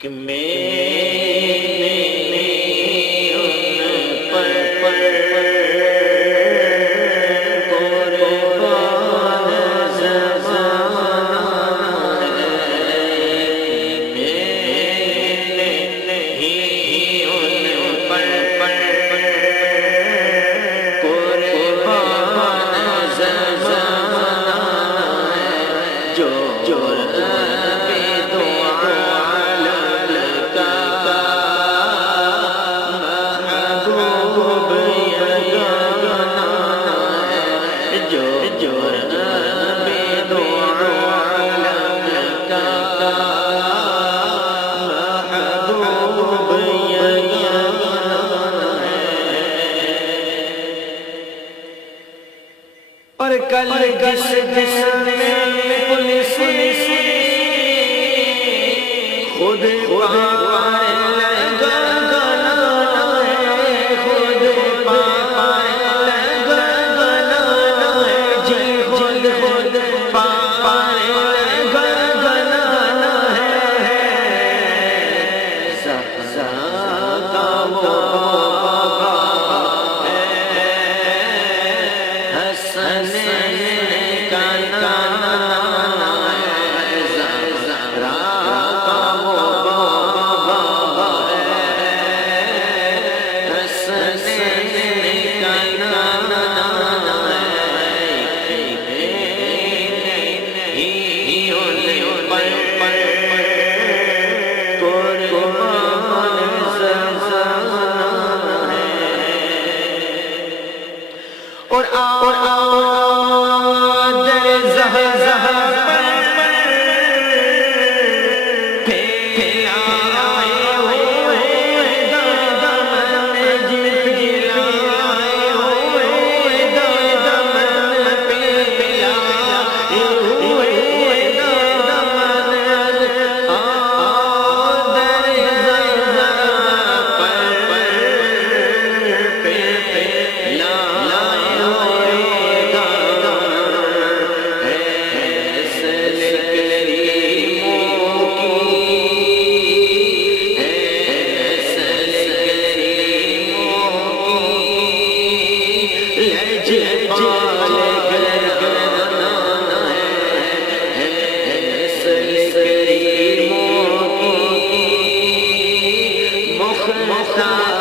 کہ میں نے ان پر قربان زمانہ ہے، میں نے ہی ان پر قربان زمانہ ہے، جو اور کل جس میں پولیس خود پائے لگانا ہے، خود پائے لگانا ہے، جی خود پائے لگانا ہے، زہرا کا وہ حسن کا نانا ہے، زہرا کا وہ بابا ہے، حسن کا نانا ہے، ہی ان پر قربان زمانہ ہے، اور در زہر پر پھیلا ہوئے دامن، جلائے ہوئے دامن، پھیلا ہوئے دامن، در زہر پر پھیلا مختار